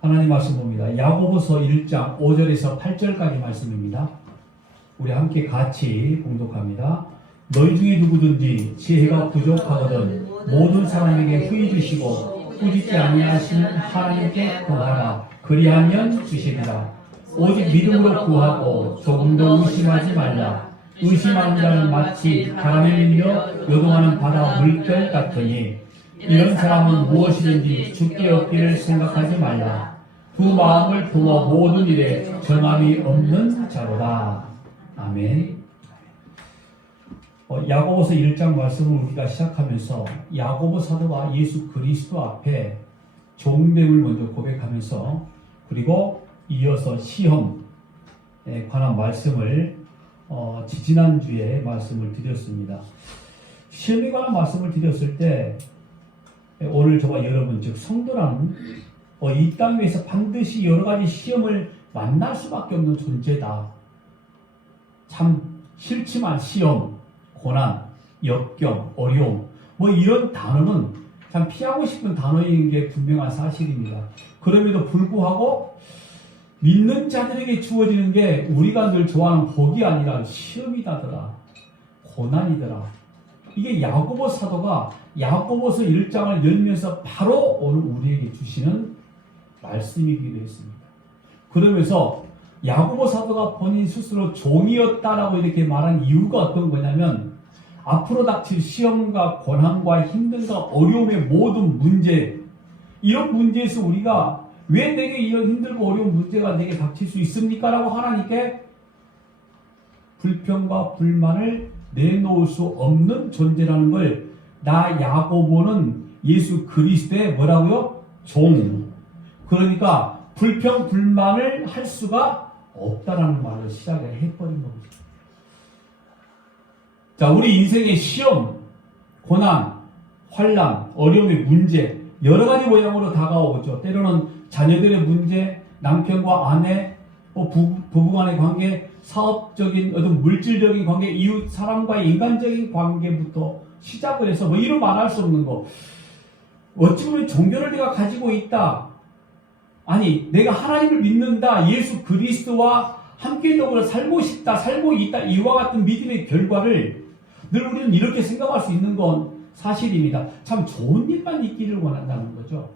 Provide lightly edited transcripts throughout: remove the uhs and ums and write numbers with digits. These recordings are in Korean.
하나님 말씀 봅니다. 야고보서 1장 5절에서 8절까지 말씀입니다. 우리 함께 같이 공독합니다. 너희 중에 누구든지 지혜가 부족하거든 모든 사람에게 후히 주시고 꾸짖지 아니하시는 하나님께 구하라. 그리하면 주시리라. 오직 믿음으로 구하고 조금도 의심하지 말라. 의심하는 자는 마치 바람에 밀려 요동하는 바다 물결 같으니 이런 사람은 무엇이든지 죽게 얻기를 생각하지 말라. 두 마음을 품어 모든 일에 정함이 없는 자로다. 아멘. 야고보서 1장 말씀을 우리가 시작하면서 야고보 사도가 예수 그리스도 앞에 종됨을 먼저 고백하면서 그리고 이어서 시험에 관한 말씀을 지지난주에 말씀을 드렸습니다. 시험에 관한 말씀을 드렸을 때 오늘 저와 여러분 즉 성도라는 이 땅 위에서 반드시 여러 가지 시험을 만날 수밖에 없는 존재다. 참 싫지만 시험, 고난, 역경, 어려움 이런 단어는 참 피하고 싶은 단어인 게 분명한 사실입니다. 그럼에도 불구하고 믿는 자들에게 주어지는 게 우리가 늘 좋아하는 복이 아니라 시험이다더라. 고난이더라. 이게 야고보 사도가 야고보서 1장을 열면서 바로 오늘 우리에게 주시는 말씀이기도 했습니다. 그러면서 야고보 사도가 본인 스스로 종이었다라고 이렇게 말한 이유가 어떤 거냐면 앞으로 닥칠 시험과 고난과 힘듦과 어려움의 모든 문제, 이런 문제에서 우리가 왜 내게 이런 힘들고 어려운 문제가 내게 닥칠 수 있습니까? 라고 하나님께 불평과 불만을 내놓을 수 없는 존재라는 걸 나 야고보는 예수 그리스도의 뭐라고요? 종. 그러니까 불평 불만을 할 수가 없다라는 말을 시작을 해버린 겁니다. 자, 우리 인생의 시험, 고난, 환난, 어려움의 문제 여러 가지 모양으로 다가오죠. 때로는 자녀들의 문제, 남편과 아내, 부부간의 관계, 사업적인 어떤 물질적인 관계, 이웃 사람과의 인간적인 관계부터 시작을 해서 이루 말할 수 없는 거. 어찌 보면 종교를 내가 가지고 있다. 아니, 내가 하나님을 믿는다. 예수 그리스도와 함께 더불어 살고 싶다. 살고 있다. 이와 같은 믿음의 결과를 늘 우리는 이렇게 생각할 수 있는 건 사실입니다. 참 좋은 일만 있기를 원한다는 거죠.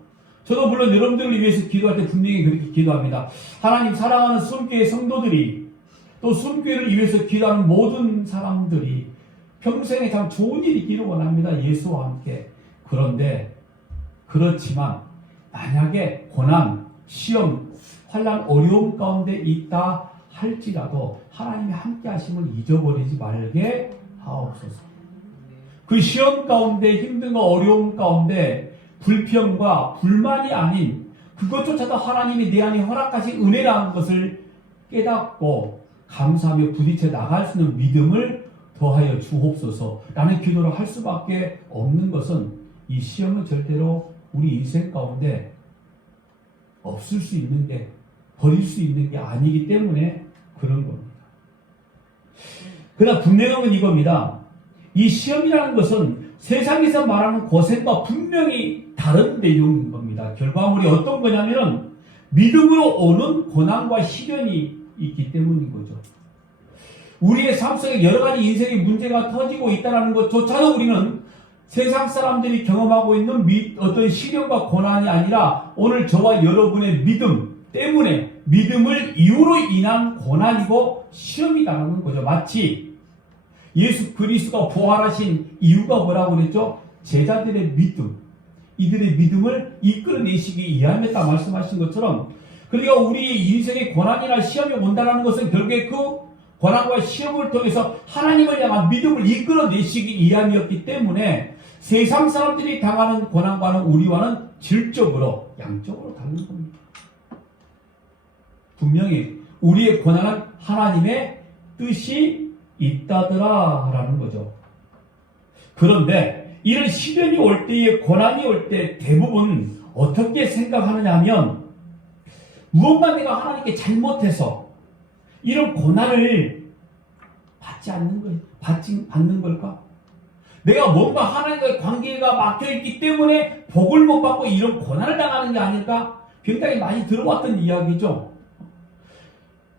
저도 물론 여러분들을 위해서 기도할 때 분명히 그렇게 기도합니다. 하나님 사랑하는 숨교회 성도들이 또 숨교회를 위해서 기도하는 모든 사람들이 평생에 참 좋은 일이 있기를 원합니다. 예수와 함께. 그런데 그렇지만 만약에 고난, 시험, 환난, 어려움 가운데 있다 할지라도 하나님의 함께 하심을 잊어버리지 말게 하옵소서. 그 시험 가운데 힘든 어려움 가운데 불평과 불만이 아닌 그것조차도 하나님이 내 안에 허락하신 은혜라는 것을 깨닫고 감사하며 부딪혀 나갈 수 있는 믿음을 더하여 주옵소서 라는 기도를 할 수밖에 없는 것은 이 시험은 절대로 우리 인생 가운데 없을 수 있는 게, 버릴 수 있는 게 아니기 때문에 그런 겁니다. 그러나 분명한 건 이겁니다. 이 시험이라는 것은 세상에서 말하는 고생과 분명히 다른 내용인 겁니다. 결과물이 어떤 거냐면 믿음으로 오는 고난과 시련이 있기 때문인 거죠. 우리의 삶 속에 여러 가지 인생의 문제가 터지고 있다는 것조차도 우리는 세상 사람들이 경험하고 있는 어떤 시련과 고난이 아니라 오늘 저와 여러분의 믿음 때문에 믿음을 이유로 인한 고난이고 시험이라는 거죠. 마치 예수 그리스도가 부활하신 이유가 뭐라고 그랬죠? 제자들의 믿음, 이들의 믿음을 이끌어내시기 위함이었다 말씀하신 것처럼, 그러니까 우리 인생의 고난이나 시험이 온다는 것은 결국에 그 고난과 시험을 통해서 하나님을 향한 믿음을 이끌어내시기 위함이었기 때문에 세상 사람들이 당하는 고난과는 우리와는 질적으로 양적으로 다른 겁니다. 분명히 우리의 고난은 하나님의 뜻이 있다더라 라는 거죠. 그런데 이런 시련이 올 때에, 고난이 올 때 대부분 어떻게 생각하느냐 하면 무언가 내가 하나님께 잘못해서 이런 고난을 받지 않는 걸까? 내가 뭔가 하나님과의 관계가 막혀있기 때문에 복을 못 받고 이런 고난을 당하는 게 아닐까? 굉장히 많이 들어왔던 이야기죠.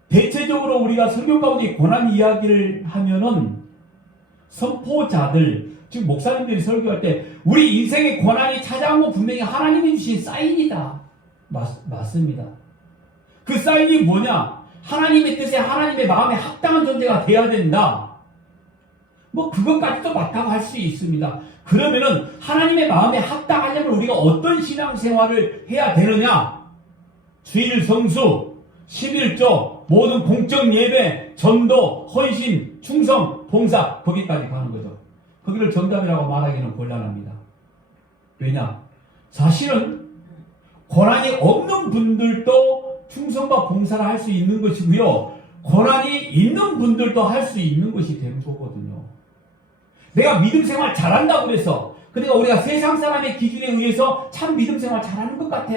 대체적으로 우리가 성경 가운데 고난 이야기를 하면은 선포자들, 즉 목사님들이 설교할 때 우리 인생의 고난이 찾아온 건 분명히 하나님이 주신 사인이다. 맞습니다. 그 사인이 뭐냐? 하나님의 뜻에 하나님의 마음에 합당한 존재가 돼야 된다. 뭐 그것까지도 맞다고 할 수 있습니다. 그러면은 하나님의 마음에 합당하려면 우리가 어떤 신앙생활을 해야 되느냐? 주일 성수, 11조, 모든 공적 예배, 전도, 헌신, 충성, 봉사, 거기까지 가는 거죠. 거기를 정답이라고 말하기는 곤란합니다. 왜냐? 사실은 고난이 없는 분들도 충성과 봉사를 할 수 있는 것이고요. 고난이 있는 분들도 할 수 있는 것이 되는 거거든요. 내가 믿음 생활 잘한다고 그래서, 그러니까 우리가 세상 사람의 기준에 의해서 참 믿음 생활 잘하는 것 같아.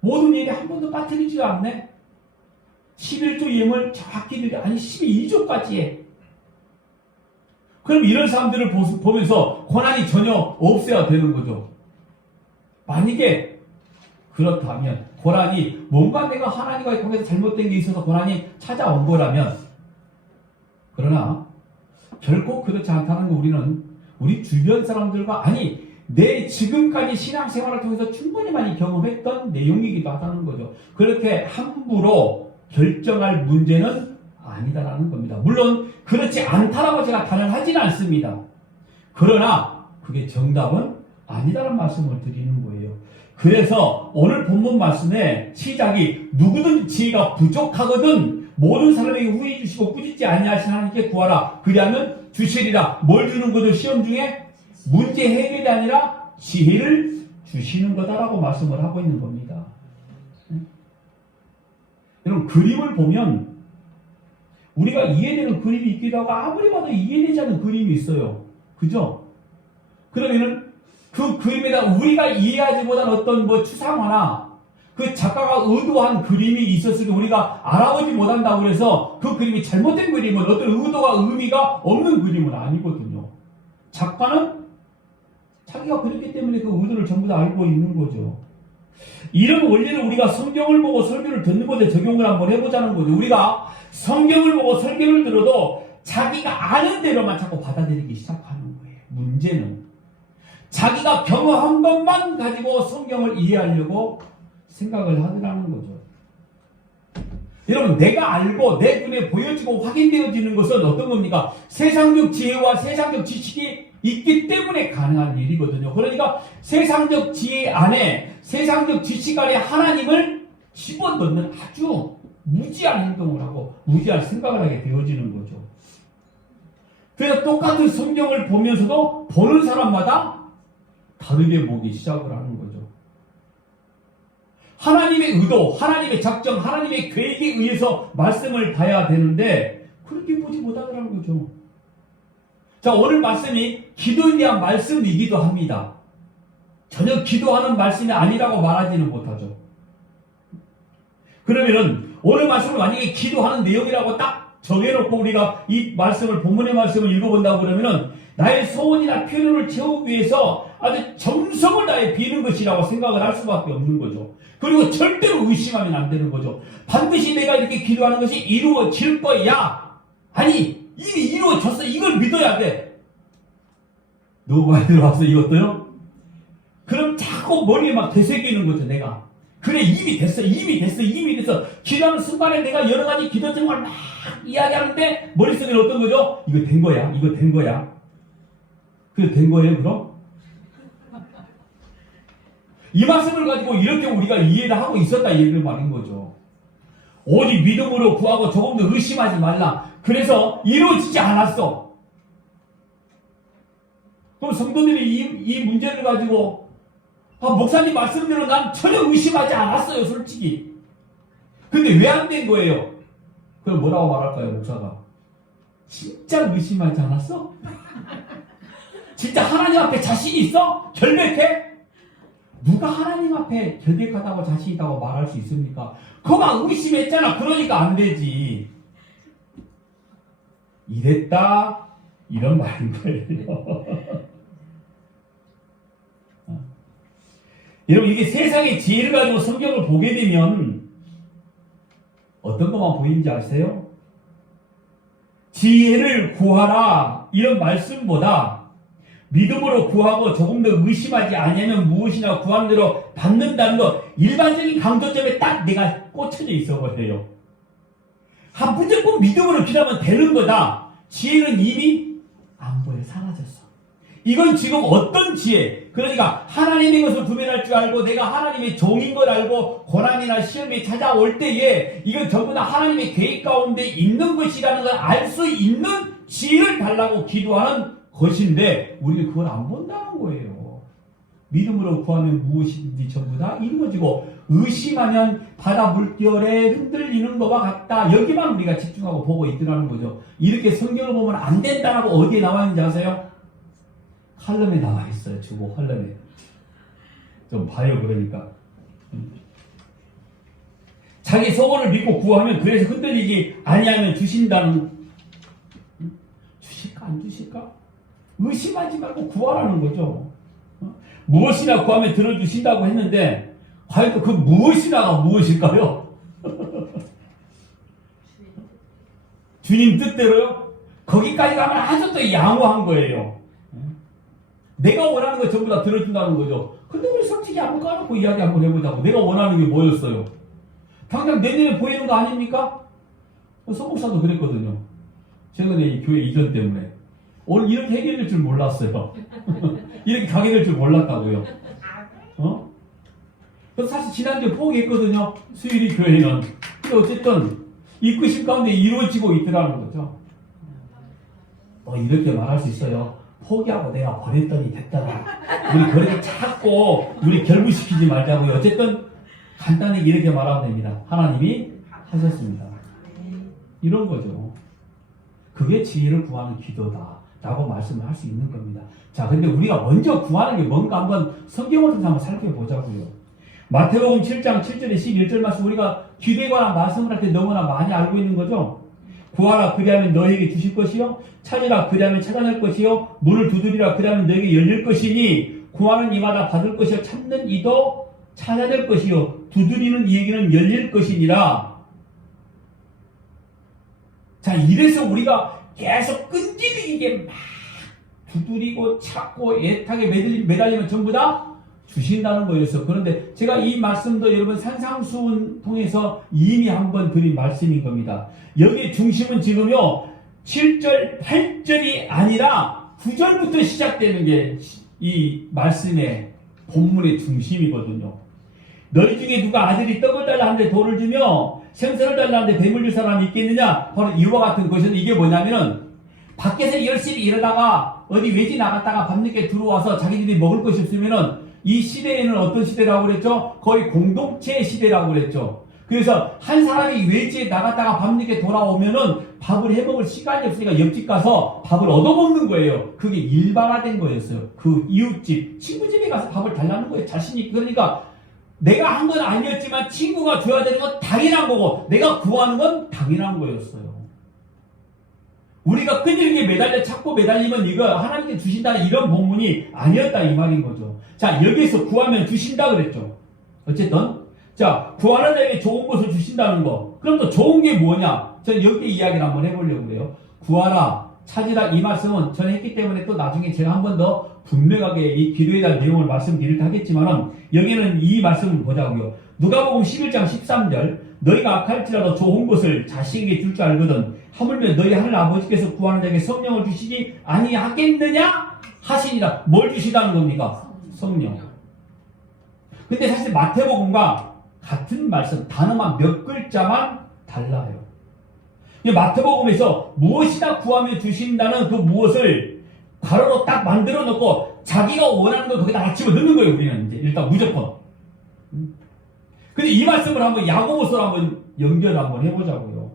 모든 예배 한 번도 빠뜨리지가 않네. 11조 예물 정확히, 아니 12조까지 해. 그럼 이런 사람들을 보면서 고난이 전혀 없어야 되는 거죠. 만약에 그렇다면 고난이 뭔가 내가 하나님과의 관계에서 잘못된 게 있어서 고난이 찾아온 거라면, 그러나 결코 그렇지 않다는 거 우리는 우리 주변 사람들과, 아니 내 지금까지 신앙생활을 통해서 충분히 많이 경험했던 내용이기도 하다는 거죠. 그렇게 함부로 결정할 문제는 아니다라는 겁니다. 물론 그렇지 않다라고 제가 단언하지는 않습니다. 그러나 그게 정답은 아니다라는 말씀을 드리는 거예요. 그래서 오늘 본문 말씀의 시작이 누구든 지혜가 부족하거든 모든 사람에게 후히 주시고 꾸짖지 아니하신 하나님께 구하라. 그리하면 주시리라. 뭘 주는 거죠? 시험 중에 문제 해결이 아니라 지혜를 주시는 거다라고 말씀을 하고 있는 겁니다. 여러분, 그림을 보면 우리가 이해되는 그림이 있기도 하고 아무리 봐도 이해되지 않는 그림이 있어요. 그죠? 그러면은 그 그림에다 우리가 이해하지 못한 어떤 뭐 추상화나 그 작가가 의도한 그림이 있었을 때 우리가 알아보지 못한다고 해서 그 그림이 잘못된 그림은, 어떤 의도가 의미가 없는 그림은 아니거든요. 작가는 자기가 그렸기 때문에 그 의도를 전부 다 알고 있는 거죠. 이런 원리를 우리가 성경을 보고 설교를 듣는 것에 적용을 한번 해보자는 거죠. 우리가 성경을 보고 설교를 들어도 자기가 아는 대로만 자꾸 받아들이기 시작하는 거예요. 문제는 자기가 경험한 것만 가지고 성경을 이해하려고 생각을 하더라는 거죠. 여러분, 내가 알고 내 눈에 보여지고 확인되어지는 것은 어떤 겁니까? 세상적 지혜와 세상적 지식이 있기 때문에 가능한 일이거든요. 그러니까 세상적 지혜 안에, 세상적 지식 안에 하나님을 집어넣는 아주 무지한 행동을 하고 무지한 생각을 하게 되어지는 거죠. 그래서 똑같은 성경을 보면서도 보는 사람마다 다르게 보기 시작을 하는 거죠. 하나님의 의도, 하나님의 작정, 하나님의 계획에 의해서 말씀을 봐야 되는데 그렇게 보지 못하더라는 거죠. 자, 오늘 말씀이 기도에 대한 말씀이기도 합니다. 전혀 기도하는 말씀이 아니라고 말하지는 못하죠. 그러면은 오늘 말씀을 만약에 기도하는 내용이라고 딱 정해놓고 우리가 이 말씀을, 본문의 말씀을 읽어본다고 그러면은 나의 소원이나 필요를 채우기 위해서 아주 정성을 다해 비는 것이라고 생각을 할 수밖에 없는 거죠. 그리고 절대로 의심하면 안 되는 거죠. 반드시 내가 이렇게 기도하는 것이 이루어질 거야. 아니, 이미 이루어졌어. 이걸 믿어야 돼. 너무 많이 들어왔어, 이것도요? 그럼 자꾸 머리에 막 되새기는 거죠, 내가. 그래, 이미 됐어. 기도하는 순간에 내가 여러 가지 기도 제목을 막 이야기하는데 머릿속에 어떤 거죠? 이거 된 거야. 그래, 된 거예요, 그럼? 이 말씀을 가지고 이렇게 우리가 이해를 하고 있었다, 이런 말인 거죠. 오직 믿음으로 구하고 조금도 의심하지 말라. 그래서 이루어지지 않았어. 그럼 성도들이 이 문제를 가지고 목사님 말씀대로 난 전혀 의심하지 않았어요, 솔직히. 근데 왜 안 된 거예요? 그럼 뭐라고 말할까요, 목사가? 진짜 의심하지 않았어? 진짜 하나님 앞에 자신 있어? 결백해? 누가 하나님 앞에 결백하다고 자신 있다고 말할 수 있습니까? 그만 의심했잖아. 그러니까 안 되지. 이랬다, 이런 말인 거예요. 여러분, 이게 세상의 지혜를 가지고 성경을 보게 되면 어떤 것만 보이는지 아세요? 지혜를 구하라 이런 말씀보다 믿음으로 구하고 조금 더 의심하지 않으면 무엇이나 구하는 대로 받는다는 것, 일반적인 강조점에 딱 내가 꽂혀져 있어 버려요. 무조건 믿음으로 기도하면 되는 거다. 지혜는 이미 안 보여, 사라졌어. 이건 지금 어떤 지혜? 그러니까 하나님의 것을 구별할 줄 알고 내가 하나님의 종인 걸 알고 고난이나 시험이 찾아올 때에 이건 전부 다 하나님의 계획 가운데 있는 것이라는 걸 알 수 있는 지혜를 달라고 기도하는 것인데 우리는 그걸 안 본다는 거예요. 믿음으로 구하면 무엇이든지 전부 다 이루어지고 의심하면 바다 물결에 흔들리는 것과 같다. 여기만 우리가 집중하고 보고 있더라는 거죠. 이렇게 성경을 보면 안 된다라고 어디에 나와 있는지 아세요? 칼럼에 나와 있어요. 주보 칼럼에. 좀 봐요. 그러니까. 자기 소원을 믿고 구하면 그래서 흔들리지 아니하면 주신다는, 주실까 안 주실까? 의심하지 말고 구하라는 거죠. 무엇이나 구하면 들어주신다고 했는데 과연 그 무엇이나가 무엇일까요? 주님 뜻대로요? 거기까지 가면 아주 또 양호한 거예요. 내가 원하는 거 전부 다 들어준다는 거죠. 근데 우리 솔직히 한번 까놓고 이야기 한번 해보자고. 내가 원하는 게 뭐였어요? 당장 내 눈에 보이는 거 아닙니까? 성목사도 그랬거든요. 최근에 이 교회 이전 때문에. 오늘 이렇게 해결될 줄 몰랐어요. 이렇게 가게 될 줄 몰랐다고요. 그래서 사실 지난주에 포기했거든요. 수요일이 교회는. 근데 어쨌든 이끄심 가운데 이루어지고 있더라는 거죠. 이렇게 말할 수 있어요. 포기하고 내가 버렸더니 됐더라. 우리 그렇게 자꾸 우리 결부시키지 말자고요. 어쨌든 간단히 이렇게 말하면 됩니다. 하나님이 하셨습니다. 이런 거죠. 그게 지혜를 구하는 기도다 라고 말씀을 할 수 있는 겁니다. 자, 근데 우리가 먼저 구하는 게 뭔가 한번 성경을 통해서 한번 살펴보자고요. 마태복음 7장 7절에 11절 말씀, 우리가 기도에 관한 말씀을 할 때 너무나 많이 알고 있는 거죠. 구하라 그리하면 너에게 주실 것이요, 찾으라 그리하면 찾아낼 것이요, 문을 두드리라 그리하면 너에게 열릴 것이니 구하는 이마다 받을 것이요, 찾는 이도 찾아낼 것이요, 두드리는 이에게는 열릴 것이니라. 자, 이래서 우리가 계속 끈질기게 막 두드리고 찾고 애타게 매달리면 전부 다 주신다는 거였어요. 그런데 제가 이 말씀도 여러분 산상수훈 통해서 이미 한번 드린 말씀인 겁니다. 여기에 중심은 지금요 7절 8절이 아니라 9절부터 시작되는 게 이 말씀의 본문의 중심이거든요. 너희 중에 누가 아들이 떡을 달라 하는데 돌을 주며 생선을 달라 하는데 뱀을 줄 사람이 있겠느냐? 바로 이와 같은 것은, 이게 뭐냐면은 밖에서 열심히 일하다가 어디 외지 나갔다가 밤늦게 들어와서 자기들이 먹을 것이 없으면은 이 시대에는 어떤 시대라고 그랬죠? 거의 공동체 시대라고 그랬죠. 그래서 한 사람이 외지에 나갔다가 밤늦게 돌아오면은 밥을 해먹을 시간이 없으니까 옆집 가서 밥을 얻어먹는 거예요. 그게 일반화된 거였어요. 그 이웃집, 친구 집에 가서 밥을 달라는 거예요. 자신이. 그러니까 내가 한 건 아니었지만 친구가 줘야 되는 건 당연한 거고 내가 구하는 건 당연한 거였어요. 우리가 끈질기게 매달려 찾고 매달리면 이거 하나님께 주신다는 이런 본문이 아니었다 이 말인 거죠. 자, 여기에서 구하면 주신다 그랬죠. 어쨌든 자, 구하는 자에게 좋은 것을 주신다는 거. 그럼 또 좋은 게 뭐냐? 저는 여기 이야기를 한번 해보려고 해요. 구하라, 찾으라, 이 말씀은 전에 했기 때문에 또 나중에 제가 한 번 더 분명하게 이 기도에 대한 내용을 말씀드릴 때 하겠지만은 여기는 이 말씀을 보자고요. 누가복음 11장 13절, 너희가 악할지라도 좋은 것을 자식에게 줄 줄 알거든 하물며 너희 하늘 아버지께서 구하는 자에게 성령을 주시지 아니하겠느냐 하시니라. 뭘 주시다는 겁니까? 성령. 근데 사실 마태복음과 같은 말씀, 단어만 몇 글자만 달라요. 마태복음에서 무엇이나 구하며 주신다는 그 무엇을 가로로 딱 만들어 놓고 자기가 원하는 걸 거기다 다 집어넣는 거예요. 우리는 이제 일단 무조건. 근데 이 말씀을 한번 야고보서로 한번 연결 한번 해보자고요.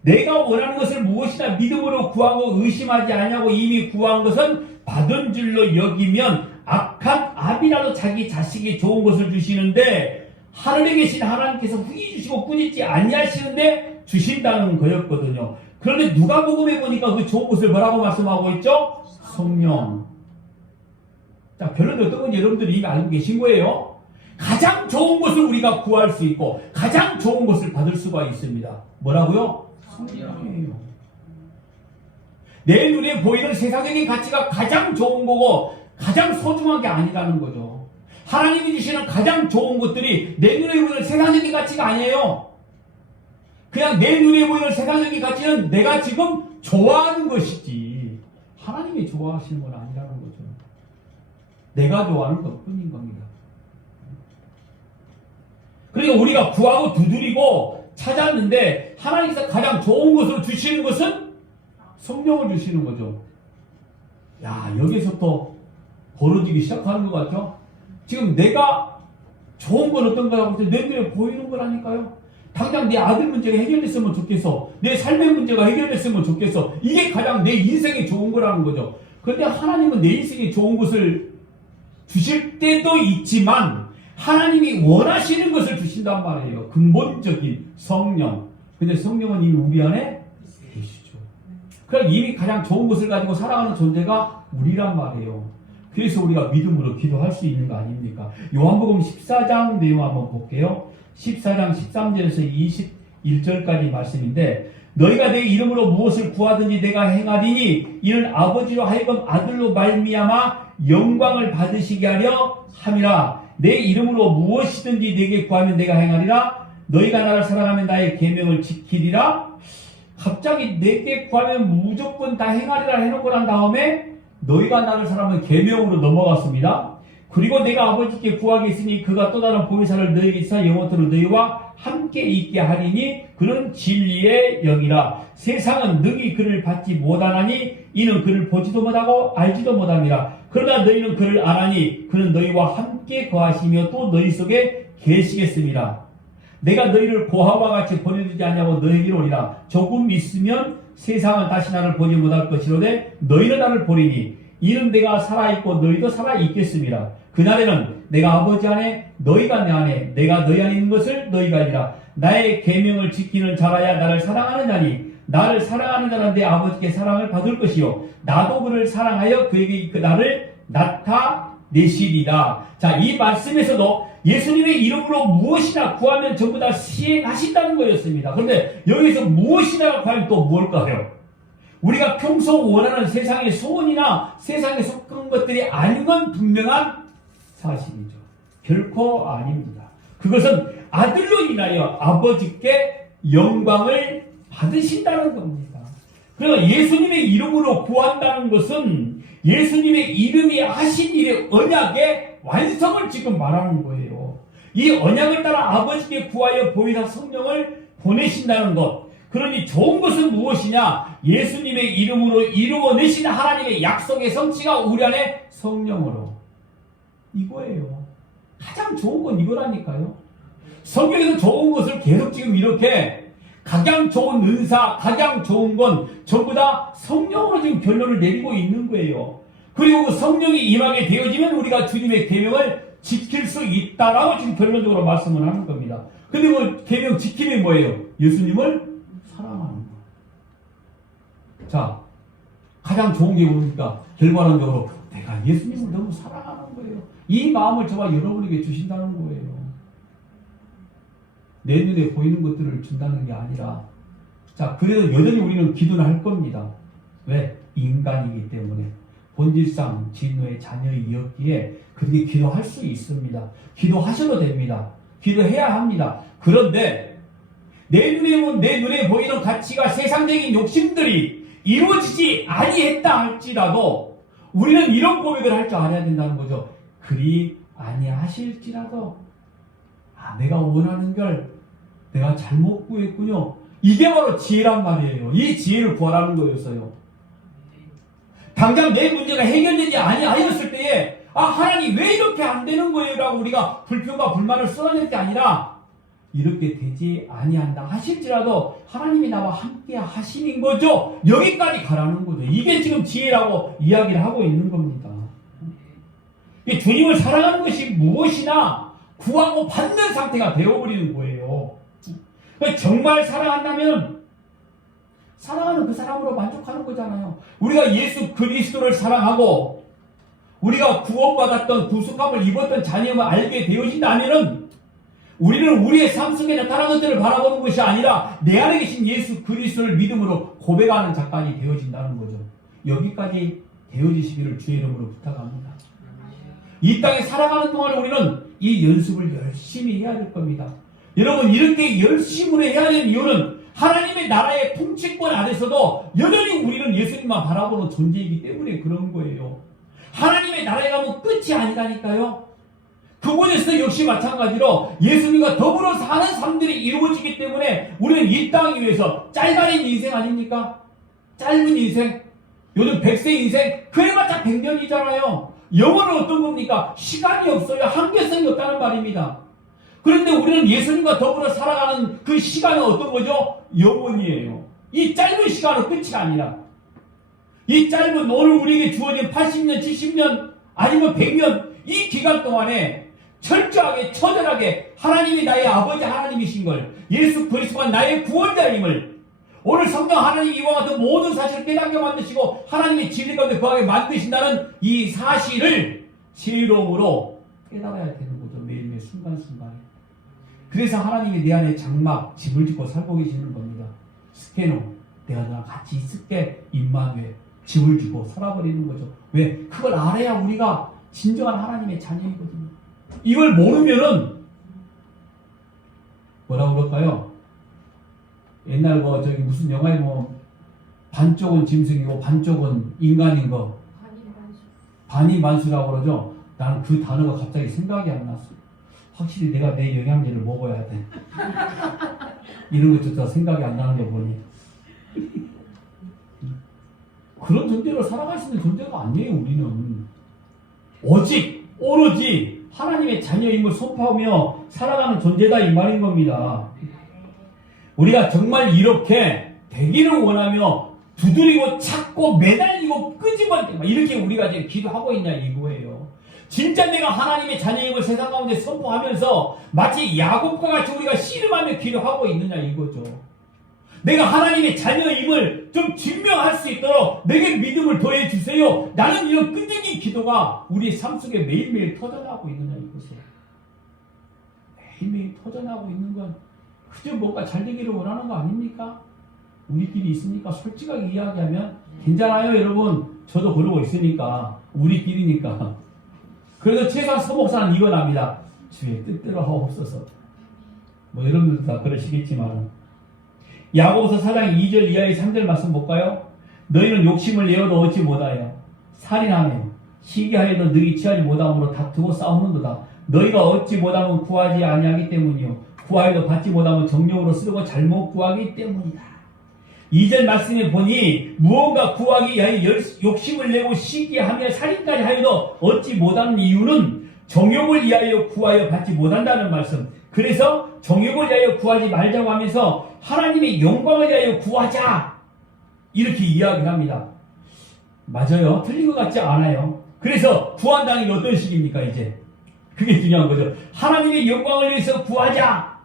내가 원하는 것을 무엇이나 믿음으로 구하고 의심하지 아니하고 이미 구한 것은 받은 줄로 여기면 악한 아비라도 자기 자식이 좋은 것을 주시는데 하늘에 계신 하나님께서 후히 주시고 꾸짖지 아니하시는데 주신다는 거였거든요. 그런데 누가복음에 보니까 그 좋은 것을 뭐라고 말씀하고 있죠? 성령. 자, 결론이 어떤 건지 여러분들이 이미 알고 계신 거예요. 가장 좋은 것을 우리가 구할 수 있고 가장 좋은 것을 받을 수가 있습니다. 뭐라고요? 성령이에요. 내 눈에 보이는 세상적인 가치가 가장 좋은 거고 가장 소중한 게 아니라는 거죠. 하나님이 주시는 가장 좋은 것들이 내 눈에 보이는 세상적인 가치가 아니에요. 그냥 내 눈에 보이는 세상적인 가치는 내가 지금 좋아하는 것이지 하나님이 좋아하시는 건 아니라는 거죠. 내가 좋아하는 것 뿐인 겁니다. 그러니까 우리가 구하고 두드리고 찾았는데 하나님께서 가장 좋은 것으로 주시는 것은 성령을 주시는 거죠. 야, 여기서 또 벌어지기 시작하는 것 같죠? 지금 내가 좋은 건 어떤 거라고 내 눈에 보이는 거라니까요. 당장 내 아들 문제가 해결됐으면 좋겠어. 내 삶의 문제가 해결됐으면 좋겠어. 이게 가장 내 인생에 좋은 거라는 거죠. 그런데 하나님은 내 인생에 좋은 것을 주실 때도 있지만 하나님이 원하시는 것을 주신단 말이에요. 근본적인 성령. 근데 성령은 이미 우리 안에 계시죠. 그럼 이미 가장 좋은 것을 가지고 살아가는 존재가 우리란 말이에요. 그래서 우리가 믿음으로 기도할 수 있는 거 아닙니까? 요한복음 14장 내용 한번 볼게요. 14장 13절에서 21절까지 말씀인데 너희가 내 이름으로 무엇을 구하든지 내가 행하리니 이는 아버지로 하여금 아들로 말미암아 영광을 받으시게 하려 함이라. 내 이름으로 무엇이든지 내게 구하면 내가 행하리라. 너희가 나를 사랑하면 나의 계명을 지키리라. 갑자기 내게 구하면 무조건 다 행하리라 해놓고 난 다음에 너희가 나를 사랑하면 계명으로 넘어갔습니다. 그리고 내가 아버지께 구하겠으니 그가 또 다른 보혜사를 너희에게 주사 영원토록 너희와 함께 있게 하리니 그는 진리의 영이라. 세상은 능히 그를 받지 못하나니 이는 그를 보지도 못하고 알지도 못함이라. 그러나 너희는 그를 아나니 그는 너희와 함께 거하시며 또 너희 속에 계시겠습니다. 내가 너희를 고아와 같이 버려두지 않냐고 너희에게로 오리라. 조금 있으면 세상은 다시 나를 보지 못할 것이로되 너희는 나를 보리니 이는 내가 살아있고 너희도 살아있겠습니다. 그날에는 내가 아버지 안에 너희가 내 안에 내가 너희 안에 있는 것을 너희가 알리라. 나의 계명을 지키는 자라야 나를 사랑하는 자니 나를 사랑하는 자는 내 아버지께 사랑을 받을 것이요 나도 그를 사랑하여 그에게 나를 나타내시리라. 자, 이 말씀에서도 예수님의 이름으로 무엇이나 구하면 전부 다 시행하신다는 거였습니다. 그런데 여기서 무엇이나 구하면 또 뭘까요? 우리가 평소 원하는 세상의 소원이나 세상에 속한 것들이 아닌 건 분명한 사실이죠. 결코 아닙니다. 그것은 아들로 인하여 아버지께 영광을 받으신다는 겁니다. 그러니까 예수님의 이름으로 구한다는 것은 예수님의 이름이 하신 일의 언약의 완성을 지금 말하는 거예요. 이 언약을 따라 아버지께 구하여 보혜사 성령을 보내신다는 것. 그러니 좋은 것은 무엇이냐? 예수님의 이름으로 이루어내신 하나님의 약속의 성취가 우리 안에 성령으로. 이거예요. 가장 좋은 건 이거라니까요. 성경에서 좋은 것을 계속 지금 이렇게 가장 좋은 은사, 가장 좋은 건 전부 다 성령으로 지금 결론을 내리고 있는 거예요. 그리고 그 성령이 임하게 되어지면 우리가 주님의 계명을 지킬 수 있다라고 지금 결론적으로 말씀을 하는 겁니다. 근데 그 계명 지킴이 뭐예요? 예수님을 사랑하는 거. 자, 가장 좋은 게 뭡니까? 결과론적으로 내가 예수님을 너무 사랑하는 거예요. 이 마음을 저와 여러분에게 주신다는 거예요. 내 눈에 보이는 것들을 준다는 게 아니라. 자, 그래도 여전히 우리는 기도를 할 겁니다. 왜? 인간이기 때문에. 본질상 진노의 자녀이었기에 그렇게 기도할 수 있습니다. 기도하셔도 됩니다. 기도해야 합니다. 그런데 내 눈에 보이는 가치가 세상적인 욕심들이 이루어지지 아니했다 할지라도 우리는 이런 고백을 할 줄 알아야 된다는 거죠. 그리 아니하실지라도 내가 원하는 걸 내가 잘못 구했군요. 이게 바로 지혜란 말이에요. 이 지혜를 구하라는 거였어요. 당장 내 문제가 해결되지 아니하였을 때에 하나님 왜 이렇게 안 되는 거예요? 라고 우리가 불평과 불만을 쏟아낼 게 아니라 이렇게 되지 아니한다 하실지라도 하나님이 나와 함께 하시는 거죠. 여기까지 가라는 거죠. 이게 지금 지혜라고 이야기를 하고 있는 겁니다. 주님을 사랑하는 것이 무엇이나 구하고 받는 상태가 되어버리는 거예요. 정말 사랑한다면 사랑하는 그 사람으로 만족하는 거잖아요. 우리가 예수 그리스도를 사랑하고 우리가 구원받았던 구속함을 입었던 자녀임을 알게 되어진다면은 우리는 우리의 삶 속에 나타난 것들을 바라보는 것이 아니라 내 안에 계신 예수 그리스도를 믿음으로 고백하는 자까지 되어진다는 거죠. 여기까지 되어지시기를 주의 이름으로 부탁합니다. 이 땅에 살아가는 동안 우리는 이 연습을 열심히 해야 될 겁니다. 여러분, 이렇게 열심으로 해야 하는 이유는 하나님의 나라의 통치권 아래서도 여전히 우리는 예수님만 바라보는 존재이기 때문에 그런 거예요. 하나님의 나라에 가면 끝이 아니라니까요. 그곳에서 역시 마찬가지로 예수님과 더불어 사는 삶들이 이루어지기 때문에 우리는 이 땅 위에서 짧아진 인생 아닙니까? 짧은 인생, 요즘 100세 인생, 그래봤자 100년이잖아요. 영혼은 어떤 겁니까? 시간이 없어요. 한계성이 없다는 말입니다. 그런데 우리는 예수님과 더불어 살아가는 그 시간은 어떤 거죠? 영원이에요. 이 짧은 시간은 끝이 아니라 이 짧은 오늘 우리에게 주어진 80년, 70년 아니면 100년 이 기간 동안에 철저하게 처절하게 하나님이 나의 아버지 하나님이신 걸, 예수 그리스도가 나의 구원자임을, 오늘 성령 하나님 이와 같은 모든 사실을 깨닫게 만드시고 하나님의 진리 가운데 거하게 만드신다는 이 사실을 지혜로움으로 깨달아야 되는 거죠. 매일매일 순간순간에. 그래서 하나님이 내 안에 장막, 집을 짓고 살고 계시는 겁니다. 스케노, 내가 너랑 같이 있을게, 임마누엘, 집을 주고 살아버리는 거죠. 왜? 그걸 알아야 우리가 진정한 하나님의 자녀이거든요. 이걸 모르면은 뭐라고 그럴까요? 옛날 저기 무슨 영화에 반쪽은 짐승이고 반쪽은 인간인 거, 반인반수라고 그러죠. 나는 그 단어가 갑자기 생각이 안 났어. 확실히 내가 내 영양제를 먹어야 돼. 이런 것조차 생각이 안 나는 게 보니 그런 존재로 살아갈 수 있는 존재가 아니에요. 우리는 오로지 하나님의 자녀임을 선포하며 살아가는 존재다 이 말인 겁니다. 우리가 정말 이렇게 되기를 원하며 두드리고 찾고 매달리고 끄집어내고 이렇게 우리가 지금 기도하고 있냐 이거예요. 진짜 내가 하나님의 자녀임을 세상 가운데 선포하면서 마치 야곱과 같이 우리가 씨름하며 기도하고 있느냐 이거죠. 내가 하나님의 자녀임을 좀 증명할 수 있도록 내게 믿음을 더해 주세요. 나는 이런 끈질긴 기도가 우리의 삶 속에 매일매일 터져나오고 있느냐 이거죠. 매일매일 터져나오고 있는 건 그저 뭔가 잘 되기를 원하는 거 아닙니까? 우리끼리 있으니까 솔직하게 이야기하면 괜찮아요 여러분. 저도 그러고 있으니까 우리끼리니까. 그래도 최소한 서목사는 이건 압니다. 주의 뜻대로 하옵소서. 여러분들도 다 그러시겠지만 야고보서 4장 2절 이하의 3절 말씀 볼까요? 너희는 욕심을 내어도 얻지 못하여 살인하며 시기하여도 너희 취하지 못함으로 다투고 싸우는도다. 너희가 얻지 못하면 구하지 아니하기 때문이요 구하여도 받지 못하면 정욕으로 쓰려고 잘못 구하기 때문이다. 2절 말씀에 보니 무언가 구하기 위하여 욕심을 내고 시기하며 살인까지 하여도 얻지 못하는 이유는 정욕을 위하여 구하여 받지 못한다는 말씀. 그래서 정욕을 위하여 구하지 말자고 하면서 하나님의 영광을 위하여 구하자 이렇게 이야기를 합니다. 맞아요. 틀린 것 같지 않아요. 그래서 구한다는 게 어떤 식입니까? 이제 그게 중요한 거죠. 하나님의 영광을 위해서 구하자.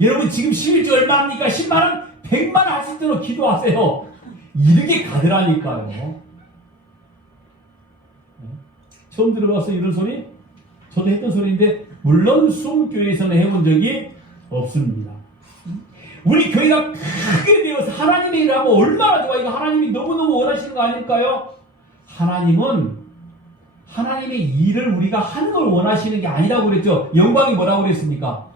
여러분 지금 11조 얼마입니까? 10만원? 100만원 할 수 있도록 기도하세요. 이렇게 가더라니까요. 처음 들어봤어요 이런 소리? 저도 했던 소리인데 물론 수험교회에서는 해본 적이 없습니다. 우리 교회가 크게 되어서 하나님의 일을 하면 얼마나 좋아. 이거 하나님이 너무너무 원하시는 거 아닐까요? 하나님은 하나님의 일을 우리가 하는 걸 원하시는 게 아니라고 그랬죠. 영광이 뭐라고 그랬습니까?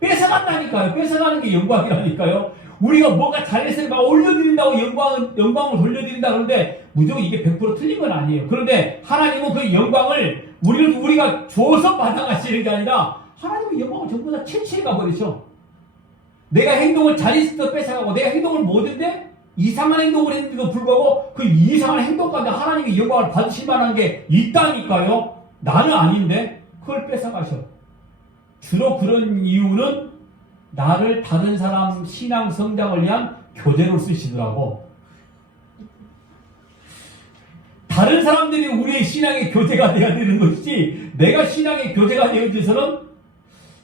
뺏어간다니까요. 뺏어가는 게 영광이라니까요. 우리가 뭔가 잘했으니까 막 올려드린다고 영광을 돌려드린다 그러는데 무조건 이게 100% 틀린 건 아니에요. 그런데 하나님은 그 영광을 우리가 줘서 받아가시는 게 아니라 하나님의 영광을 전부 다 채취해가 버리죠. 내가 행동을 잘했을 때 뺏어가고 내가 행동을 못했는데 이상한 행동을 했는데도 불구하고 그 이상한 행동 가운데 하나님의 영광을 받으실 만한 게 있다니까요. 나는 아닌데 그걸 뺏어가셔. 주로 그런 이유는 나를 다른 사람 신앙 성장을 위한 교재로 쓰시더라고. 다른 사람들이 우리의 신앙의 교재가 되어야 되는 것이지 내가 신앙의 교재가 되어져서는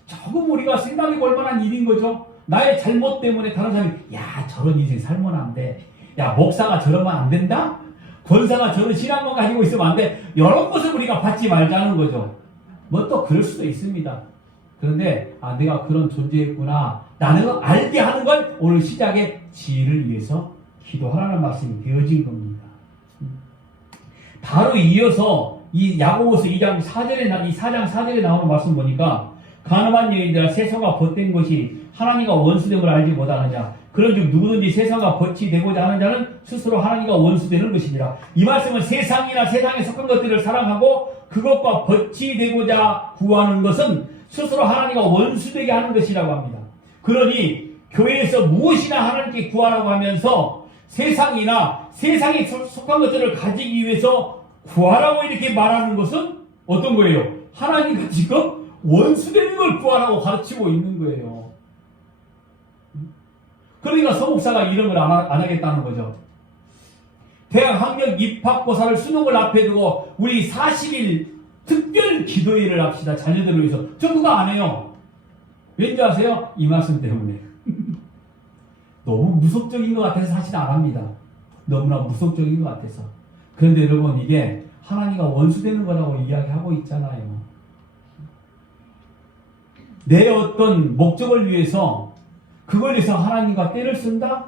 조금 우리가 생각해 볼 만한 일인 거죠. 나의 잘못 때문에 다른 사람이 야 저런 인생 살면 안 돼. 야 목사가 저러면 안 된다. 권사가 저런 신앙만 가지고 있으면 안 돼. 이런 것을 우리가 받지 말자는 거죠. 뭐 또 그럴 수도 있습니다. 그런데 내가 그런 존재였구나 나는 알게 하는 건 오늘 시작에 지혜를 위해서 기도하라는 말씀이 되어진 겁니다. 바로 이어서 이 야고보서 2장 4절에 나오는 말씀 보니까 가늠한 여인들아 세상과 벗된 것이 하나님과 원수됨을 알지 못하느냐 그런즉 누구든지 세상과 벗이 되고자 하는 자는 스스로 하나님과 원수되는 것이니라. 이 말씀은 세상이나 세상에 속한 것들을 사랑하고 그것과 벗이 되고자 구하는 것은 스스로 하나님과 원수되게 하는 것이라고 합니다. 그러니 교회에서 무엇이나 하나님께 구하라고 하면서 세상이나 세상에 속한 것들을 가지기 위해서 구하라고 이렇게 말하는 것은 어떤 거예요? 하나님과 지금 원수되는 걸 구하라고 가르치고 있는 거예요. 그러니까 서목사가 이런 걸 안 하겠다는 거죠. 대학 학력 입학고사를 수능을 앞에 두고 우리 40일 특별 기도회를 합시다. 자녀들을 위해서. 저 누가 안 해요. 왠지 아세요? 이 말씀 때문에. 너무 무속적인 것 같아서 사실 안 합니다. 너무나 무속적인 것 같아서. 그런데 여러분 이게 하나님과 원수되는 거라고 이야기하고 있잖아요. 내 어떤 목적을 위해서 그걸 위해서 하나님과 때를 쓴다?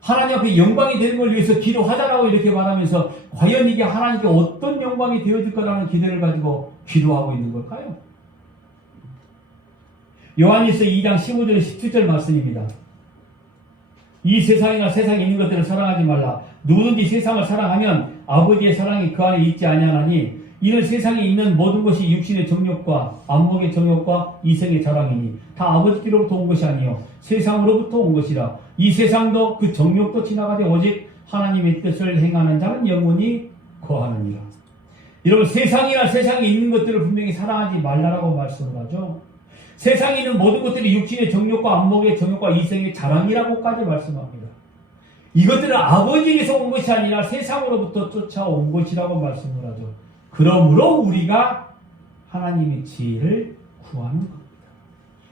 하나님 앞에 영광이 되는 걸 위해서 기도하자라고 이렇게 말하면서 과연 이게 하나님께 어떤 영광이 되어질 거라는 기대를 가지고 기도하고 있는 걸까요? 요한일서 2장 15절 17절 말씀입니다. 이 세상이나 세상에 있는 것들을 사랑하지 말라. 누구든지 세상을 사랑하면 아버지의 사랑이 그 안에 있지 아니하나니 이는 세상에 있는 모든 것이 육신의 정욕과 안목의 정욕과 이생의 자랑이니 다 아버지께로부터 온 것이 아니요 세상으로부터 온 것이라. 이 세상도 그 정욕도 지나가되 오직 하나님의 뜻을 행하는 자는 영원히 거하느니라. 여러분 세상이나 세상에 있는 것들을 분명히 사랑하지 말라라고 말씀을 하죠. 세상에 있는 모든 것들이 육신의 정욕과 안목의 정욕과 이생의 자랑이라고까지 말씀합니다. 이것들은 아버지에게서 온 것이 아니라 세상으로부터 쫓아온 것이라고 말씀을 하죠. 그러므로 우리가 하나님의 지혜를 구하는 겁니다.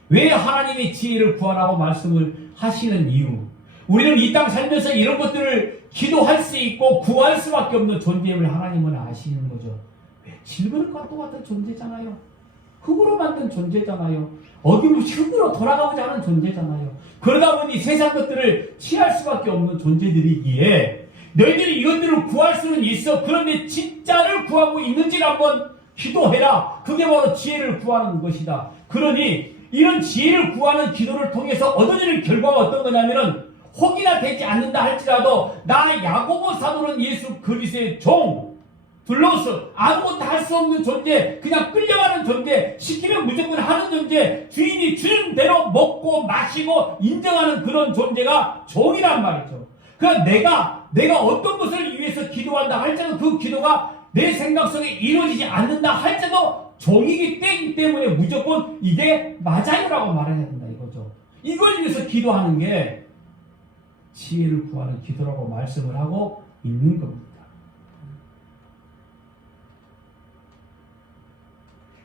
왜 하나님의 지혜를 구하라고 말씀을 하시는 이유? 우리는 이 땅 살면서 이런 것들을 기도할 수 있고 구할 수밖에 없는 존재임을 하나님은 아시는 거죠. 왜? 질그릇과 똑같은 존재잖아요. 흙으로 만든 존재잖아요. 어김없이 흙으로 돌아가고자 하는 존재잖아요. 그러다 보니 세상 것들을 취할 수밖에 없는 존재들이기에 너희들이 이것들을 구할 수는 있어. 그런데 진짜를 구하고 있는지를 한번 기도해라. 그게 바로 지혜를 구하는 것이다. 그러니 이런 지혜를 구하는 기도를 통해서 얻어지는 결과가 어떤 거냐면은 혹이나 되지 않는다 할지라도 나 야고보 사도는 예수 그리스도의 종 둘러서 아무것도 할 수 없는 존재, 그냥 끌려가는 존재, 시키면 무조건 하는 존재, 주인이 주는 대로 먹고 마시고 인정하는 그런 존재가 종이란 말이죠. 그러니까 내가 어떤 것을 위해서 기도한다 할지라도 그 기도가 내 생각 속에 이루어지지 않는다 할지라도 종이기 때문에 무조건 이게 맞아요라고 말해야 된다 이거죠. 이걸 위해서 기도하는 게 지혜를 구하는 기도라고 말씀을 하고 있는 겁니다.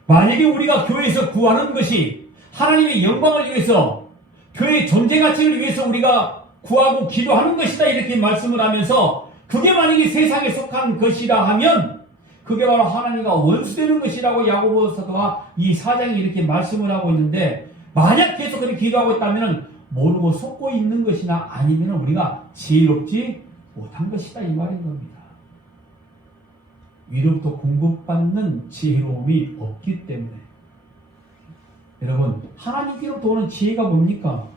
만약에 우리가 교회에서 구하는 것이 하나님의 영광을 위해서 교회의 존재 가치를 위해서 우리가 구하고 기도하는 것이다 이렇게 말씀을 하면서 그게 만약에 세상에 속한 것이라 하면 그게 바로 하나님과 원수되는 것이라고 야고보서가 이 4장이 이렇게 말씀을 하고 있는데 만약 계속 그렇게 기도하고 있다면 모르고 속고 있는 것이나 아니면 우리가 지혜롭지 못한 것이다 이 말인 겁니다. 위로부터 공급받는 지혜로움이 없기 때문에 여러분 하나님께로부터 오는 지혜가 뭡니까?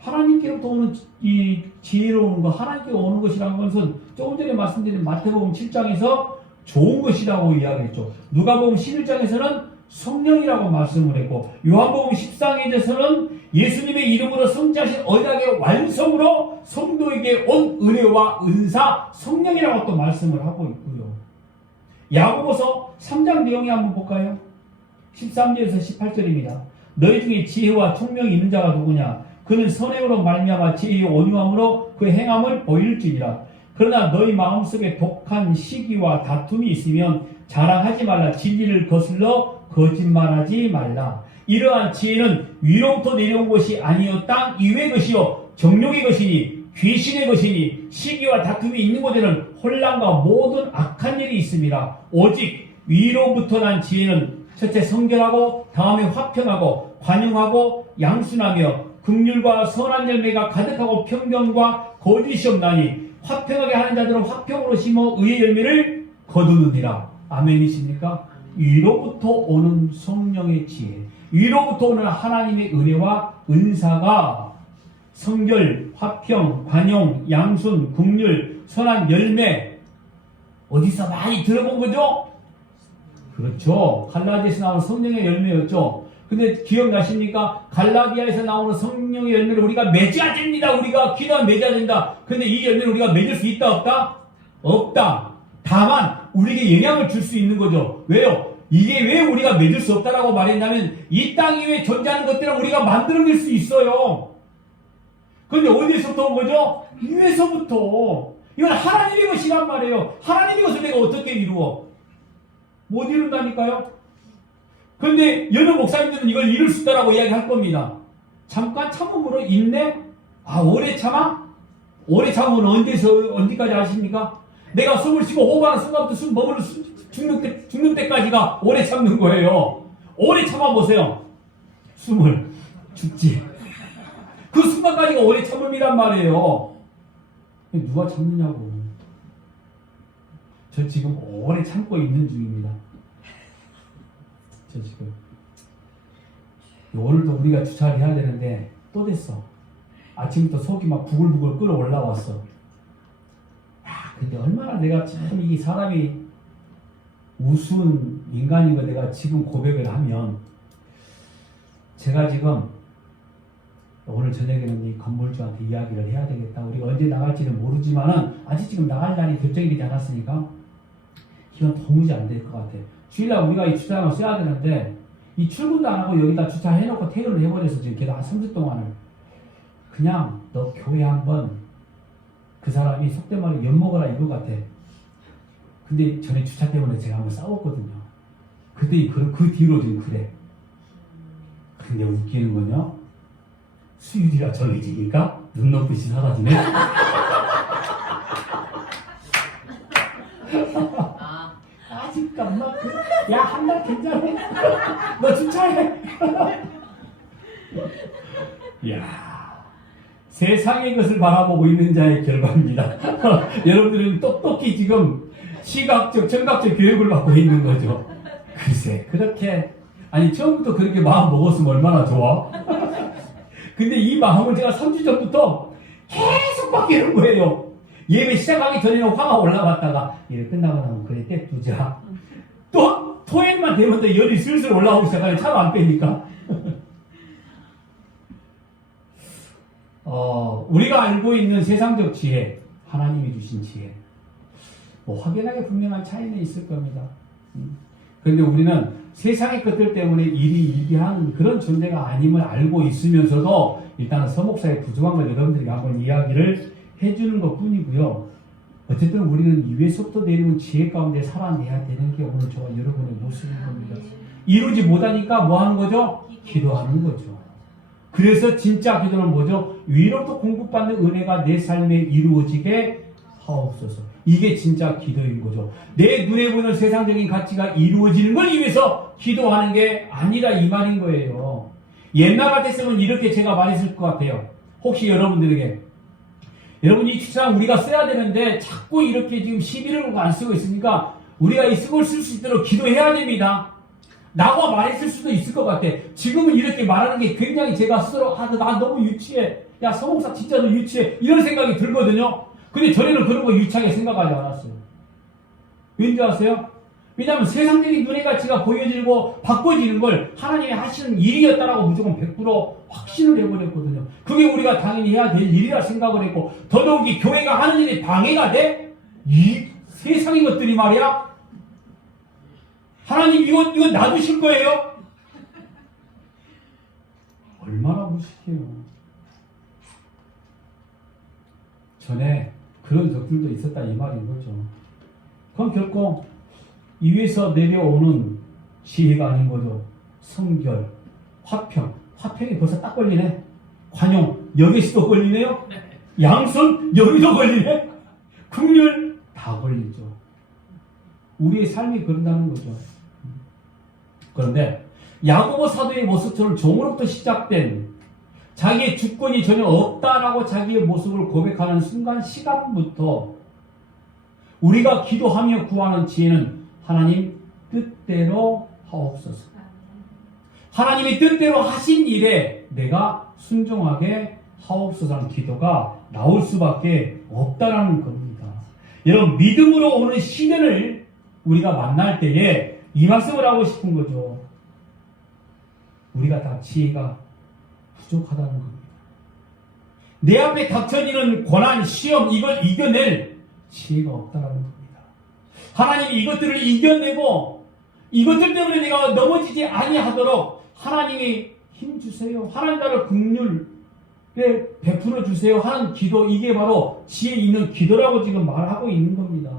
하나님께로부터 오는 이 지혜로운 거 하나님께로 오는 것이라는 것은 조금 전에 말씀드린 마태복음 7장에서 좋은 것이라고 이야기했죠. 누가복음 11장에서는 성령이라고 말씀을 했고 요한복음 14장에서는 예수님의 이름으로 성취하신 언약의 완성으로 성도에게 온 은혜와 은사 성령이라고 또 말씀을 하고 있고요. 야고보서 3장 내용이 한번 볼까요? 13절에서 18절입니다. 너희 중에 지혜와 총명이 있는 자가 누구냐? 그는 선행으로 말미암아 지혜의 온유함으로 그 행함을 보일지니라. 그러나 너희 마음속에 독한 시기와 다툼이 있으면 자랑하지 말라. 진리를 거슬러 거짓말하지 말라. 이러한 지혜는 위로부터 내려온 것이 아니요 땅 이외의 것이요 정욕의 것이니 귀신의 것이니 시기와 다툼이 있는 곳에는 혼란과 모든 악한 일이 있습니다. 오직 위로부터 난 지혜는 첫째 성결하고 다음에 화평하고 관용하고 양순하며 긍휼과 선한 열매가 가득하고 평경과 거짓이 없나니 화평하게 하는 자들은 화평으로 심어 의의 열매를 거두느니라. 아멘이십니까? 위로부터 오는 성령의 지혜, 위로부터 오는 하나님의 은혜와 은사가 성결, 화평, 관용, 양순, 긍휼, 선한 열매, 어디서 많이 들어본 거죠? 그렇죠. 갈라디아에서 나오는 성령의 열매였죠. 근데 기억나십니까? 갈라디아에서 나오는 성령의 열매를 우리가 맺어야 됩니다. 우리가 기도하면 맺어야 된다. 근데 이 열매를 우리가 맺을 수 있다 없다? 없다. 다만 우리에게 영향을 줄 수 있는 거죠. 왜요? 이게 왜 우리가 맺을 수 없다라고 말했냐면 이 땅 위에 존재하는 것들은 우리가 만들어낼 수 있어요. 근데 어디서부터 온 거죠? 위에서부터. 이건 하나님의 것이란 말이에요. 하나님의 것을 내가 어떻게 이루어? 못 이룬다니까요? 근데 여러 목사님들은 이걸 이룰 수 있다라고 이야기할 겁니다. 잠깐 참음으로 인내? 아, 오래 참아? 오래 참으면 언제까지 아십니까? 내가 숨을 쉬고 호흡하는 순간부터 숨 머물러 죽는 때까지가 오래 참는 거예요. 오래 참아보세요. 숨을 죽지. 그 순간까지가 오래 참음이란 말이에요. 누가 참느냐고. 저 지금 오래 참고 있는 중입니다. 저 지금 오늘도 우리가 주차를 해야 되는데 또 됐어. 아침부터 속이 막 부글부글 끓어 올라왔어. 야, 근데 얼마나 내가 참 이 사람이 우스운 인간인 거 내가 지금 고백을 하면, 제가 지금 오늘 저녁에는 이 건물주한테 이야기를 해야 되겠다. 우리가 언제 나갈지는 모르지만은 아직 지금 나갈 날이 결정이 되지 않았으니까 이건 도무지 안 될 것 같아. 주일날 우리가 이 주차장을 써야 되는데 이 출근도 안 하고 여기다 주차해놓고 퇴근을 해버려서 지금 걔도 한 3주 동안을 그냥 너 교회 한번, 그 사람이 속된 말로 엿먹어라 이거 같아. 근데 전에 주차 때문에 제가 한번 싸웠거든요. 그때 그 뒤로 지금 그래. 근데 웃기는 거냐? 수율이라 정해지니까 눈 높이시 사라지네. 아직까지 야, 한 달 괜찮아. 너 주차해. 야, 세상의 것을 바라보고 있는 자의 결과입니다. 여러분들은 똑똑히 지금 시각적, 청각적 교육을 받고 있는 거죠. 글쎄, 그렇게, 아니, 처음부터 그렇게 마음 먹었으면 얼마나 좋아? 근데 이 마음을 제가 3주 전부터 계속 바뀌는 거예요. 예배 시작하기 전에는 화가 올라갔다가, 예배 끝나고 나면 그래, 때 두자. 또, 토요일만 되면 또 열이 슬슬 올라오기 시작하면 차로 안 빼니까. 우리가 알고 있는 세상적 지혜, 하나님이 주신 지혜. 뭐 확연하게 분명한 차이는 있을 겁니다. 그런데 우리는 세상의 것들 때문에 이리이리한 그런 존재가 아님을 알고 있으면서도 일단은 서목사의 부족한 걸 여러분들에게 한번 이야기를 해주는 것 뿐이고요. 어쨌든 우리는 위에서부터 내려온 지혜 가운데 살아내야 되는 게 오늘 저와 여러분의 모습인 겁니다. 이루지 못하니까 뭐 하는 거죠? 기도하는 거죠. 그래서 진짜 기도는 뭐죠? 위로부터 공급받는 은혜가 내 삶에 이루어지게 하옵소서. 이게 진짜 기도인 거죠. 내 눈에 보는 세상적인 가치가 이루어지는 걸 위해서 기도하는 게 아니라 이 말인 거예요. 옛날 같았으면 이렇게 제가 말했을 것 같아요. 혹시 여러분들에게, 여러분 이 주차장 우리가 써야 되는데 자꾸 이렇게 지금 시비를 안 쓰고 있으니까 우리가 이 쓰고 쓸 수 있도록 기도해야 됩니다. 나고 말했을 수도 있을 것 같아. 지금은 이렇게 말하는 게 굉장히 제가 스스로 나 너무 유치해. 야, 서목사 진짜 너 유치해. 이런 생각이 들거든요. 근데 전에는 그런 거 유치하게 생각하지 않았어요. 왠지 아세요? 왜냐하면 세상적인 눈의 가치가 보여지고 바꿔지는 걸 하나님이 하시는 일이었다라고 무조건 100% 확신을 해버렸거든요. 그게 우리가 당연히 해야 될 일이라 생각을 했고, 더더욱이 교회가 하는 일에 방해가 돼? 이 세상의 것들이 말이야? 하나님 이거 놔두실 거예요? 얼마나 무식해요. 전에 그런 적들도 있었다 이 말인 거죠. 그럼 결코 이 위에서 내려오는 지혜가 아닌 거죠. 성결, 화평. 화평이 벌써 딱 걸리네. 관용, 여기서도 걸리네요. 양손 여기도 걸리네. 국률 다 걸리죠. 우리의 삶이 그런다는 거죠. 그런데 야고보 사도의 모습처럼 종으로부터 시작된 자기의 주권이 전혀 없다라고 자기의 모습을 고백하는 순간 시간부터 우리가 기도하며 구하는 지혜는 하나님 뜻대로 하옵소서. 하나님이 뜻대로 하신 일에 내가 순종하게 하옵소서라는 기도가 나올 수밖에 없다라는 겁니다. 여러분, 믿음으로 오는 시련을 우리가 만날 때에 이 말씀을 하고 싶은 거죠. 우리가 다 지혜가 부족하다는 겁니다. 내 앞에 닥쳐지는 고난, 시험, 이걸 이겨낼 지혜가 없다라는 겁니다. 하나님이 이것들을 이겨내고 이것들 때문에 내가 넘어지지 아니하도록 하나님이 힘 주세요. 하나님 나라를 긍휼에 베풀어 주세요 하는 기도, 이게 바로 지혜 있는 기도라고 지금 말하고 있는 겁니다.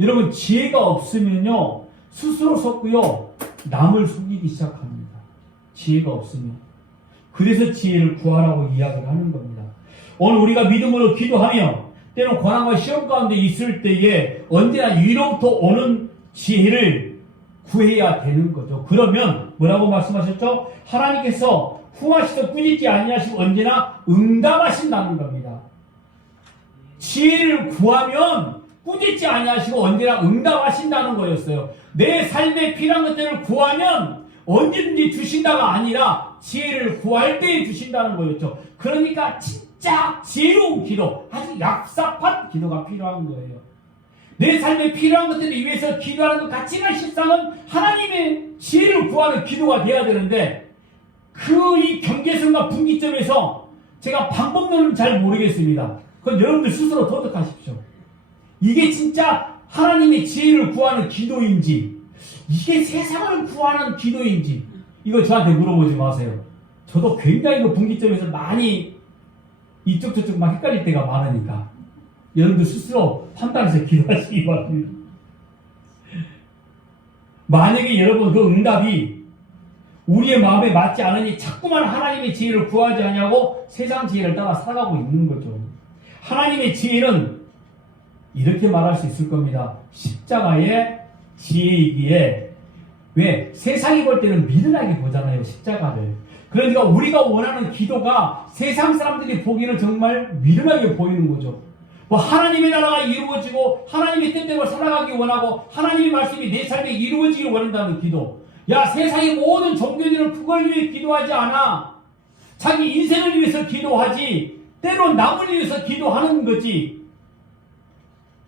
여러분, 지혜가 없으면요 스스로 속고요 남을 속이기 시작합니다. 지혜가 없으면. 그래서 지혜를 구하라고 이야기를 하는 겁니다. 오늘 우리가 믿음으로 기도하며 때는 고난과 시험 가운데 있을 때에 언제나 위로부터 오는 지혜를 구해야 되는 거죠. 그러면 뭐라고 말씀하셨죠? 하나님께서 후하시도 꾸짖지 아니하시고 언제나 응답하신다는 겁니다. 지혜를 구하면 꾸짖지 아니하시고 언제나 응답하신다는 거였어요. 내 삶에 필요한 것들을 구하면 언제든지 주신다가 아니라 지혜를 구할 때에 주신다는 거였죠. 그러니까 진짜 지혜로운 기도, 아주 얍삽한 기도가 필요한 거예요. 내 삶에 필요한 것들을 위해서 기도하는 것 가치가 실상은 하나님의 지혜를 구하는 기도가 돼야 되는데, 이 경계선과 분기점에서 제가 방법론은 잘 모르겠습니다. 그건 여러분들 스스로 터득하십시오. 이게 진짜 하나님의 지혜를 구하는 기도인지, 이게 세상을 구하는 기도인지, 이거 저한테 물어보지 마세요. 저도 굉장히 그 분기점에서 많이 이쪽 저쪽 막 헷갈릴 때가 많으니까 여러분들 스스로 판단해서 기도하시기 바랍니다. 만약에 여러분 그 응답이 우리의 마음에 맞지 않으니 자꾸만 하나님의 지혜를 구하지 않냐고 세상 지혜를 따라 살아가고 있는 거죠. 하나님의 지혜는 이렇게 말할 수 있을 겁니다. 십자가의 지혜이기에, 왜? 세상이 볼 때는 미련하게 보잖아요, 십자가를. 그러니까 우리가 원하는 기도가 세상 사람들이 보기에는 정말 미련하게 보이는 거죠. 뭐 하나님의 나라가 이루어지고 하나님의 뜻대로 살아가기 원하고 하나님의 말씀이 내 삶에 이루어지기 원한다는 기도. 야, 세상의 모든 종교들은 그걸 위해 기도하지 않아. 자기 인생을 위해서 기도하지. 때론 남을 위해서 기도하는 거지.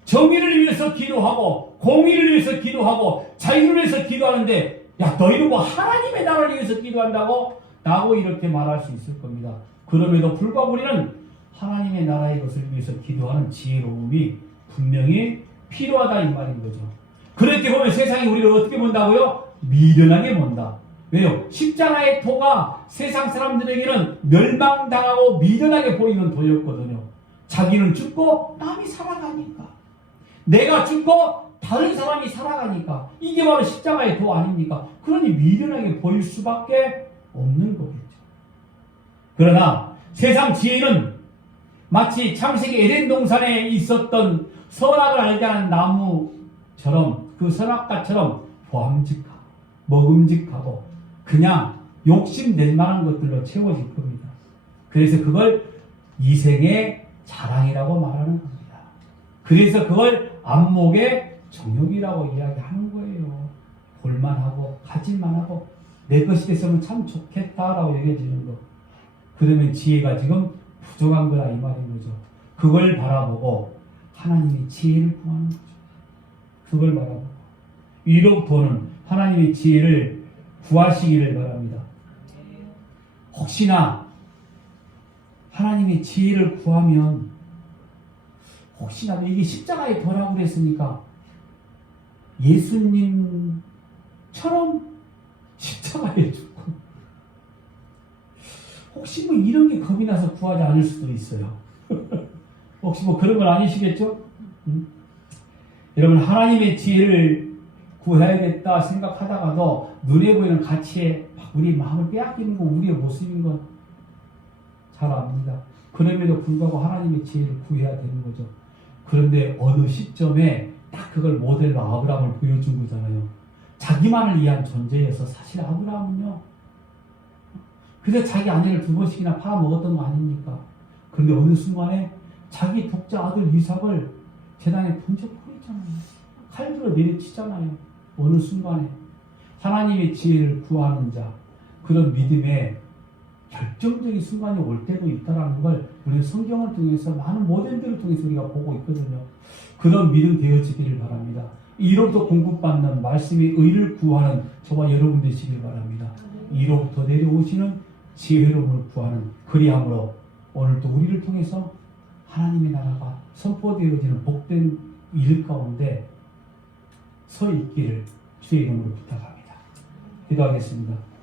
정의를 위해서 기도하고 공의를 위해서 기도하고 자유를 위해서 기도하는데, 야, 너희는 뭐 하나님의 나라를 위해서 기도한다고? 라고 이렇게 말할 수 있을 겁니다. 그럼에도 불구하고 우리는 하나님의 나라의 것을 위해서 기도하는 지혜로움이 분명히 필요하다 이 말인 거죠. 그렇게 보면 세상이 우리를 어떻게 본다고요? 미련하게 본다. 왜요? 십자가의 도가 세상 사람들에게는 멸망당하고 미련하게 보이는 도였거든요. 자기는 죽고 남이 살아가니까, 내가 죽고 다른 사람이 살아가니까, 이게 바로 십자가의 도 아닙니까? 그러니 미련하게 보일 수밖에 없는 거겠죠. 그러나 세상 지혜는 마치 창세기 에덴 동산에 있었던 선악을 알게 하는 나무처럼, 그 선악과처럼 보암직하고 먹음직하고 그냥 욕심낼 만한 것들로 채워질 겁니다. 그래서 그걸 이생의 자랑이라고 말하는 겁니다. 그래서 그걸 안목의 정욕이라고 이야기하는 거예요. 볼만하고 가질만하고 내 것이 됐으면 참 좋겠다라고 여겨지는 거. 그러면 지혜가 지금 부족한 거라 이 말인 거죠. 그걸 바라보고 하나님이 지혜를 구하는 거죠. 그걸 바라보고 위로부터는 하나님의 지혜를 구하시기를 바랍니다. 혹시나 하나님의 지혜를 구하면, 혹시나 이게 십자가에 도라고 그랬으니까 예수님처럼 십자가에 죽고, 혹시 뭐 이런 게 겁이 나서 구하지 않을 수도 있어요. 혹시 뭐 그런 건 아니시겠죠? 여러분, 하나님의 지혜를 구해야겠다 생각하다가도 눈에 보이는 가치에 우리 마음을 빼앗기는 건 우리의 모습인 건 잘 압니다. 그럼에도 불구하고 하나님의 지혜를 구해야 되는 거죠. 그런데 어느 시점에 딱 그걸 모델로 아브라함을 보여준 거잖아요. 자기만을 위한 존재여서 사실 아브라함은요. 그래서 자기 아내를 2번씩이나 팔아먹었던 거 아닙니까? 그런데 어느 순간에 자기 독자 아들 이삭을 제단에 던져버리잖아요. 칼들어 내려치잖아요. 어느 순간에 하나님의 지혜를 구하는 자, 그런 믿음의 결정적인 순간이 올 때도 있다는 걸 우리는 성경을 통해서 많은 모델들을 통해서 우리가 보고 있거든요. 그런 믿음 되어지기를 바랍니다. 이로부터 공급받는 말씀의 의를 구하는 저와 여러분 되시길 바랍니다. 이로부터 내려오시는 지혜로움을 구하는 그리함으로 오늘도 우리를 통해서 하나님의 나라가 선포되어지는 복된 일 가운데 서 있기를 주의 이름으로 부탁합니다. 기도하겠습니다.